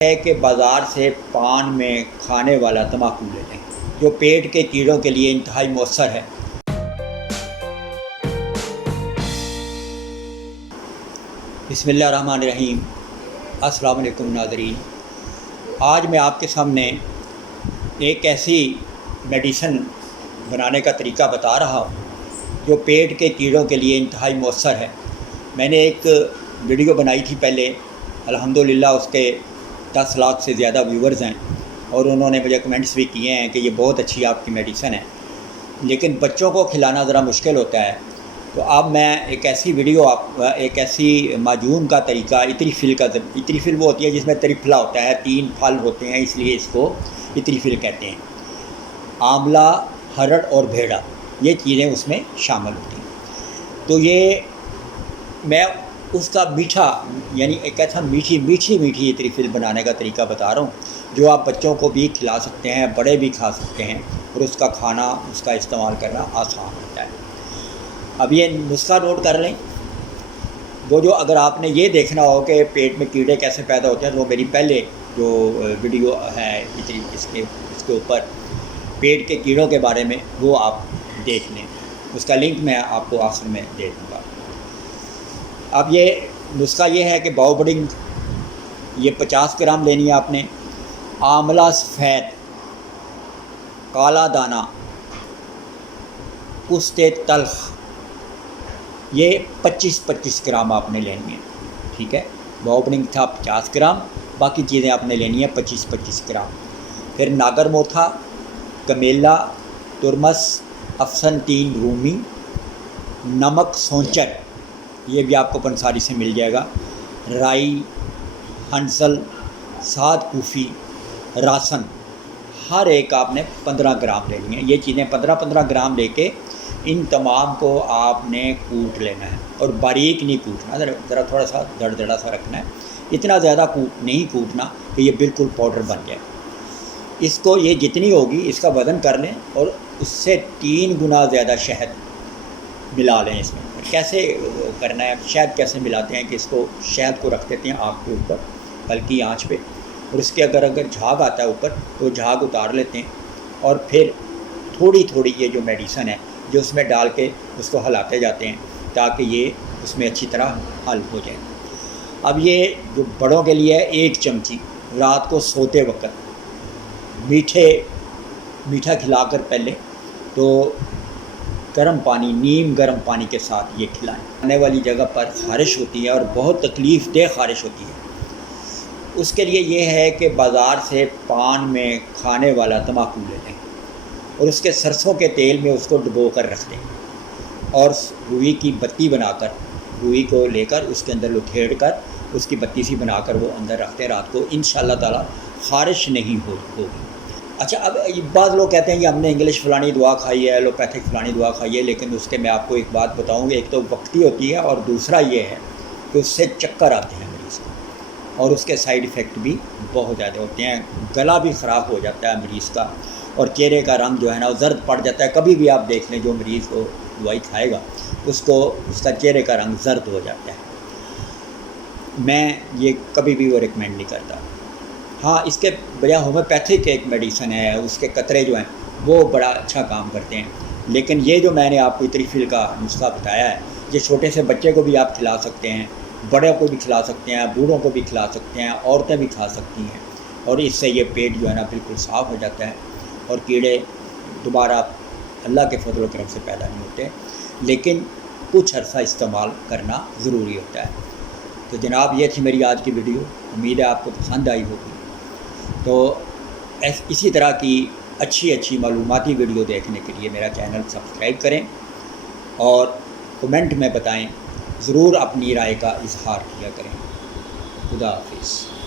है कि बाज़ार से पान में खाने वाला तम्बाकू ले लें, जो पेट के कीड़ों के लिए इंतहाई मौसर है। बिस्मिल्लाहिर्रहमानिर्रहीम। अस्सलाम वालेकुम नाज़रीन। आज मैं आपके सामने एक ऐसी मेडिसन बनाने का तरीका बता रहा हूँ जो पेट के कीड़ों के लिए इंतहाई मौसर है। मैंने एक वीडियो बनाई थी पहले, अल्हम्दुलिल्लाह उसके 10 लाख से ज़्यादा व्यूवर्स हैं और उन्होंने मुझे कमेंट्स भी किए हैं कि ये बहुत अच्छी आपकी मेडिसन है, लेकिन बच्चों को खिलाना ज़रा मुश्किल होता है। तो अब मैं एक ऐसी वीडियो एक ऐसी माजून का तरीका, इतरी फिल वो होती है जिसमें त्रिफला होता है, 3 फल होते हैं, इसलिए इसको इतरी फिल कहते हैं। आंवला, हरड़ और भेड़ा, ये चीज़ें उसमें शामिल होती हैं। तो ये मैं उसका मीठा, यानी एक ऐसा मीठी इतरी फिल बनाने का तरीका बता रहा हूँ जो आप बच्चों को भी खिला सकते हैं, बड़े भी खा सकते हैं और उसका खाना, उसका इस्तेमाल करना आसान होता है। अब ये नुस्खा नोट कर लें। वो जो अगर आपने ये देखना हो कि पेट में कीड़े कैसे पैदा होते हैं, तो मेरी पहले जो वीडियो है इसके ऊपर पेट के कीड़ों के बारे में, वो आप देख लें। उसका लिंक मैं आपको आखिर में दे दूँगा। अब ये नुस्खा ये है कि बाओबडिंग ये 50 ग्राम लेनी है आपने। आंवला सफ़ेद, काला दाना, पुस्ते तल्ख, ये 25-25 ग्राम आपने लेनी है, ठीक है। बाओबडिंग था 50 ग्राम, बाकी चीज़ें आपने लेनी है 25-25 ग्राम। फिर नागर मोथा, कमेला, तुरमस, अफसन 3 रूमी, नमक सौंचर, ये भी आपको पंसारी से मिल जाएगा, राई, हंसल, साद कूफ़ी, रासन, हर एक आपने 15 ग्राम लेनी है। ये चीज़ें 15-15 ग्राम लेके इन तमाम को आपने कूट लेना है और बारीक नहीं कूटना, ज़रा थोड़ा सा दरदरा सा रखना है। इतना ज़्यादा नहीं कूटना कि ये बिल्कुल पाउडर बन जाए। इसको ये जितनी होगी इसका वज़न कर लें और उससे 3 गुना ज़्यादा शहद मिला लें इसमें। कैसे करना है, शहद कैसे मिलाते हैं कि इसको शहद को रख देते हैं आग के ऊपर हल्की आंच पे, और उसके अगर झाग आता है ऊपर तो झाग उतार लेते हैं और फिर थोड़ी थोड़ी ये जो मेडिसन है जो उसमें डाल के उसको हिलाते जाते हैं ताकि ये उसमें अच्छी तरह हल हो जाए। अब ये जो बड़ों के लिए है, 1 चमची रात को सोते वक्त मीठा खिलाकर पहले तो नीम गर्म पानी के साथ ये खिलाएं। आने वाली जगह पर ख़ारिश होती है और बहुत तकलीफ़देह ख़ारिश होती है, उसके लिए ये है कि बाज़ार से पान में खाने वाला तम्बाकू ले लें और उसके सरसों के तेल में उसको डुबो कर रख दें और रुई की बत्ती बनाकर, रुई को लेकर उसके अंदर लुथेड़ कर उसकी बत्ती सी बनाकर वो अंदर रखते हैं रात को। इंशाअल्लाह ताला ख़ारिश नहीं होगी। अच्छा, अब बाद लोग कहते हैं कि हमने इंग्लिश फ़लानी दुआ खाई है, एलोपैथिक फ़लानी दुआ खाई है, लेकिन उसके मैं आपको एक बात बताऊँगी। एक तो वक्ती होती है और दूसरा ये है कि उससे चक्कर आते हैं मरीज़ को और उसके साइड इफ़ेक्ट भी बहुत ज़्यादा होते हैं। गला भी ख़राब हो जाता है मरीज़ का और चेहरे का रंग जो है ना वो ज़र्द पड़ जाता है। कभी भी आप देख लें जो मरीज़ को दवाई खाएगा उसका चेहरे का रंग ज़र्द हो जाता है। मैं ये कभी भी वो रिकमेंड नहीं करता। हाँ, इसके बजाय होम्योपैथिक एक मेडिसन है, उसके कतरे जो हैं वो बड़ा अच्छा काम करते हैं, लेकिन ये जो मैंने आपको इतरी फिल का नुस्खा बताया है, ये छोटे से बच्चे को भी आप खिला सकते हैं, बड़े को भी खिला सकते हैं, बूढ़ों को भी खिला सकते हैं, औरतें भी खा सकती हैं और इससे ये पेट जो है ना बिल्कुल साफ़ हो जाता है और कीड़े दोबारा अल्लाह के फजल करम से पैदा नहीं होते, लेकिन कुछ अर्सा इस्तेमाल करना ज़रूरी होता है। तो जनाब, ये थी मेरी आज की वीडियो, उम्मीद है आपको पसंद आई होगी। तो इसी तरह की अच्छी मालूमाती वीडियो देखने के लिए मेरा चैनल सब्सक्राइब करें और कमेंट में बताएं, ज़रूर अपनी राय का इजहार किया करें। खुदा हाफिज़।